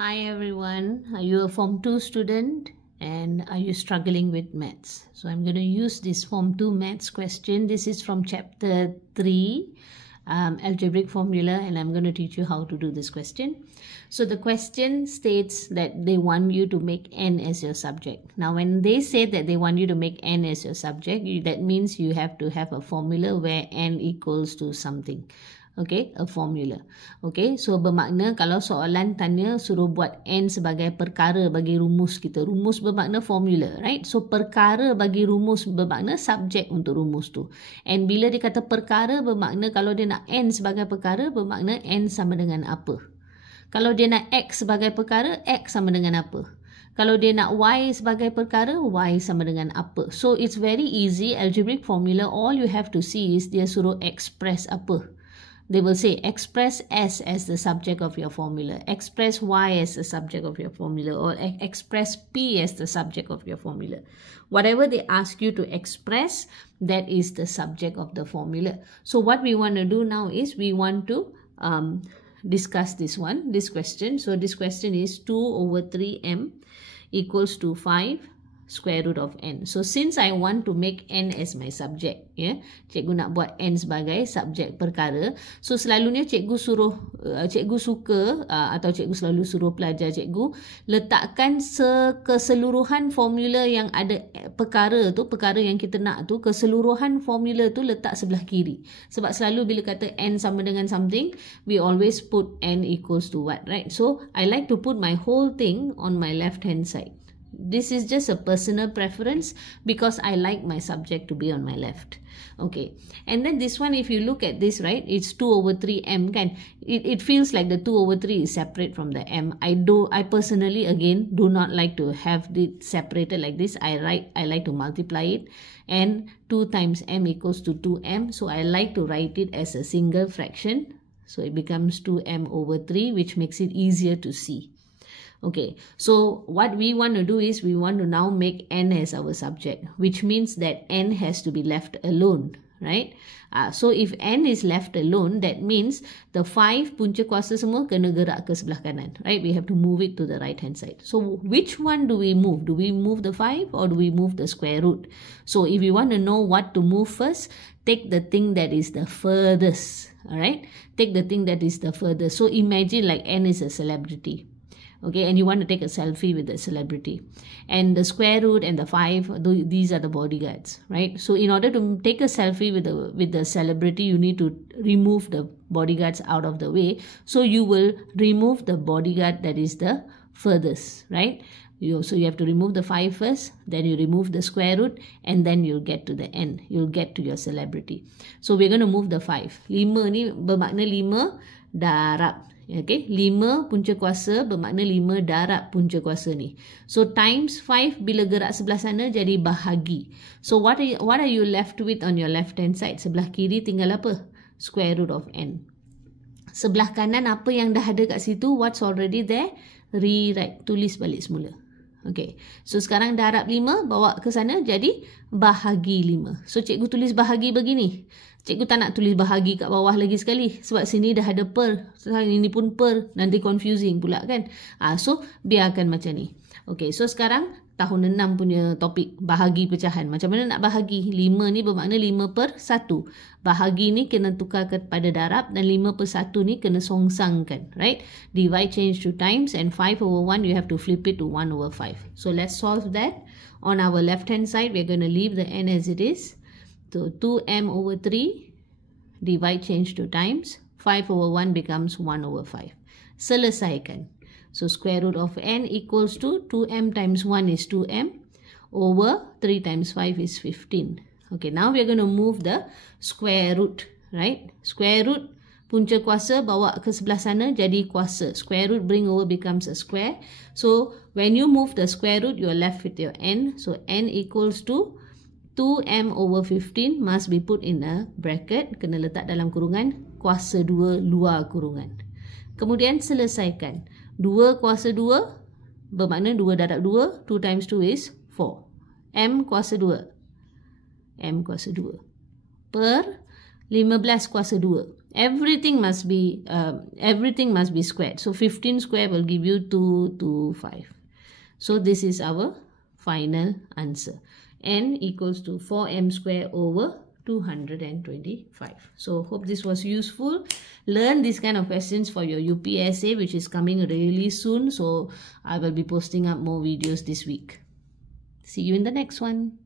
Hi everyone, are you a Form 2 student and are you struggling with maths? So I'm going to use this Form 2 maths question. This is from chapter 3, algebraic formula, and I'm going to teach you how to do this question. So the question states that they want you to make n as your subject. Now when they say that they want you to make n as your subject, that means you have to have a formula where n equals to something. Okay, a formula. Okay, so bermakna kalau soalan tanya suruh buat n sebagai perkara bagi rumus kita. Rumus bermakna formula, right? So perkara bagi rumus bermakna subjek untuk rumus tu. And bila dia kata perkara bermakna kalau dia nak n sebagai perkara bermakna n sama dengan apa. Kalau dia nak x sebagai perkara, x sama dengan apa. Kalau dia nak y sebagai perkara, y sama dengan apa. So it's very easy, algebraic formula, all you have to see is dia suruh express apa. They will say express s as the subject of your formula, express y as the subject of your formula, or express p as the subject of your formula. Whatever they ask you to express, that is the subject of the formula. So what we want to do now is we want to discuss this question. So this question is 2 over 3m equals to 5 square root of n. So since I want to make n as my subject, cikgu nak buat n sebagai subjek perkara. So selalunya cikgu suka atau cikgu selalu suruh pelajar cikgu letakkan keseluruhan formula yang ada perkara yang kita nak tu, keseluruhan formula tu letak sebelah kiri. Sebab selalu bila kata n sama dengan something, we always put n equals to what, right? So I like to put my whole thing on my left hand side. This is just a personal preference because I like my subject to be on my left. Okay, and then this one, if you look at this, right, it's 2 over 3m. It feels like the 2 over 3 is separate from the m. I personally, again, do not like to have it separated like this. I like to multiply it, and 2 times m equals to 2m. So I like to write it as a single fraction. So it becomes 2m over 3, which makes it easier to see. Okay, so what we want to do is we want to now make n as our subject, which means that n has to be left alone, right? So if n is left alone, that means the 5 punca kuasa semua kena gerak ke sebelah kanan, right? We have to move it to the right hand side. So which one do we move? Do we move the 5 or do we move the square root? So if you want to know what to move first, take the thing that is the furthest, all right? Take the thing that is the furthest. So imagine like n is a celebrity. Okay, and you want to take a selfie with the celebrity, and the square root and the 5, these are the bodyguards, right? So in order to take a selfie with the celebrity, you need to remove the bodyguards out of the way. So you will remove the bodyguard that is the furthest, right? So you have to remove the 5 first, then you remove the square root, and then you'll get to the end. You'll get to your celebrity. So we're going to move the 5. 5 ni bermakna 5 darab. Okay, 5 punca kuasa bermakna 5 darab punca kuasa ni. So times 5 bila gerak sebelah sana jadi bahagi. So what are you left with on your left hand side? Sebelah kiri tinggal apa? Square root of n. Sebelah kanan apa yang dah ada kat situ? What's already there? Rewrite, tulis balik semula. Okay, so sekarang darab 5 bawa ke sana jadi bahagi 5. So cikgu tulis bahagi begini. Cikgu tak nak tulis bahagi kat bawah lagi sekali. Sebab sini dah ada per. Ini pun per. Nanti confusing pula kan. So biarkan macam ni. Okay, so sekarang tahun 6 punya topik. Bahagi pecahan. Macam mana nak bahagi? 5 ni bermakna 5 per 1. Bahagi ni kena tukar kepada darab. Dan 5 per 1 ni kena songsangkan. Right? Divide change to times. And 5 over 1 you have to flip it to 1 over 5. So let's solve that. On our left hand side we're going to leave the n as it is. So 2m over 3, divide change to times, 5 over 1 becomes 1 over 5. Selesaikan. So square root of n equals to 2m times 1 is 2m over 3 times 5 is 15. Okay, now we're going to move the square root, right? Square root, punca kuasa bawa ke sebelah sana jadi kuasa. Square root bring over becomes a square. So when you move the square root, you're left with your n. So n equals to 2m over 15 must be put in a bracket. Kena letak dalam kurungan. Kuasa 2 luar kurungan. Kemudian selesaikan. 2 kuasa 2 bermakna 2 darab 2. 2 times 2 is 4. M kuasa 2. M kuasa 2. Per 15 kuasa 2. everything must be squared. So 15 square will give you 225. So this is our final answer. N equals to 4m square over 225. So hope this was useful. Learn this kind of questions for your UPSA, which is coming really soon. So I will be posting up more videos this week. See you in the next one.